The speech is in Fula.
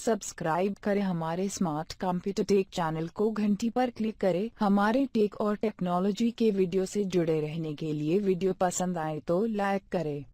सब्सक्राइब करें हमारे smart computer take channel को, घंटी पर क्लिक करें। हमारे टेक और टेक्नोलॉजी के वीडियो से जुड़े रहने के लिए वीडियो पसंद आए तो लाइक करें।